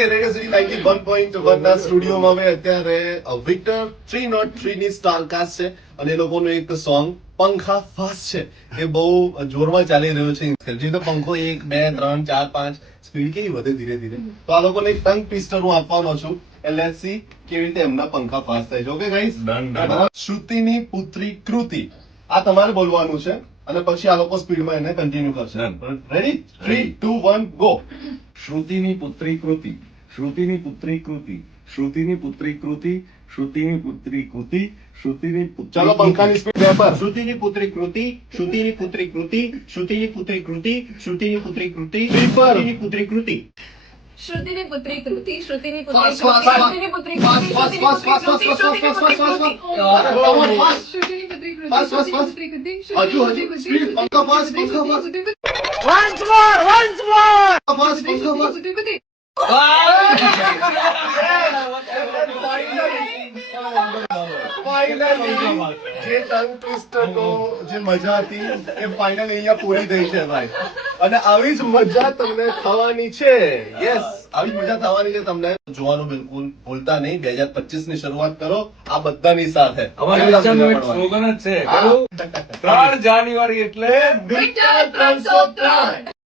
91.1 ના સ્ટુડિયોમાં અમે અત્યારે વિક્ટર 303 ની સ્ટારકાસ્ટ છે અને એ લોકોનું એક સોંગ પંખા ફાસ્ટ છે એ બહુ જોરમાં ચાલી રહ્યો છે. જે તો પંખો 1 2 3 4 5 સ્પીડ કેવી વધે ધીરે ધીરે. તો આ લોકોને એક ટંગ ટ્વિસ્ટર હું આપવાનો છું. લેટ્સ સી કેવી રીતે એમના પંખા ફાસ્ટ થાય છે. ઓકે ગાઈસ, શ્રુતિની પુત્રી કૃતિ, આ તમારે બોલવાનું છે અને પછી આ લોકો સ્પીડમાં એને કન્ટિન્યુ કરશે. રેડી? 3 2 1 ગો. શ્રુતિની પુત્રી કૃતિ, શ્રુતિની પુત્રી કૃતિ, શ્રુતિની પુત્રી કૃતિ, શ્રુતિની પુત્રી કૃતિ, શ્રુતિની પુત્રી ચાલો પંખાની સ્પીડ વેપર. શ્રુતિની પુત્રી કૃતિ, શ્રુતિની પુત્રી કૃતિ, શ્રુતિની પુત્રી કૃતિ, શ્રુતિની પુત્રી કૃતિ, Deeper. શ્રુતિની પુત્રી કૃતિ. શ્રુતિની પુત્રી કૃતિ, શ્રુતિની પુત્રી Fast, કૃતિ, fast, fast. શ્રુતિની પુત્રી કૃતિ, Fast, fast, શ્રુતિની fast, fast, પુત્રી fast, કૃતિ, fast, fast, શ્રુતિની fast, પુત્રી fast, Kriti. Come on, fast. શ્રુતિની પુત્રી કૃતિ, Fast, fast, શ્રુતિની fast. પુત્રી કૃતિ, હજુ, હજુ. શ્રુતિની Speed, પુત્રી પંખા fast, કૃતિ, પંખા fast. શ્રુતિની પુત્રી કૃતિ, ફાસ્ટ ફાસ્ટ શ્રુતિની પુત્રી કૃતિ. ફાઇનલી જે ટંગ ટ્વિસ્ટર નો જે મજા હતી એ ફાઇનલી અહીંયા પૂરી થઈ છે ભાઈ. અને આવી જ મજા તમને થવાની છે. યસ, આવી જ મજા થવાની છે તમને. જોવાનું બિલકુલ ભૂલતા નહીં. 2025 ની શરૂઆત કરો આ બધાની સાથે. અમારી ભાષાનું એક સ્લોગન જ છે, કયું? 3 જાન્યુઆરી એટલે વિક્ટર 303.